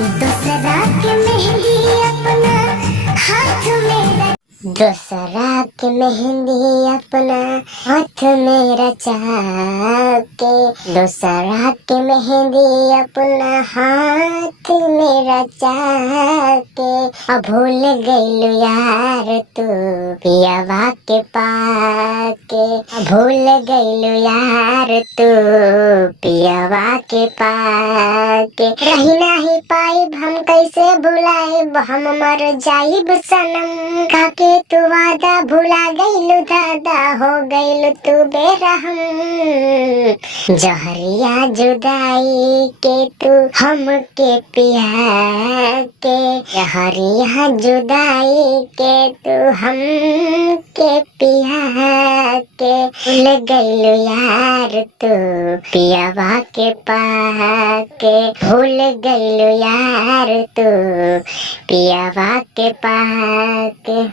दूसरा के मेहंदी अपना हाथ में दूसरा के मेहंदी अपना हाथ में रचा के दूसरा के मेहंदी अपना हाथ में रचा के अब भूल गइलू यार तू पियवा के पाके भूल गइलू यार तू पियवा के पाके रही नहीं पाइब हम कैसे भुलाइब हम मर जाइब सनम काके तू वादा भुला गइलू दादा हो गइलू तू बेरहम जहरिया जुदाई के तू हमके पिया के जहरिया जुदाई के तू हमके पिया के भूल गइलू यार तू पियवा के पाके भूल गइलू यार तू पियवा के पाके।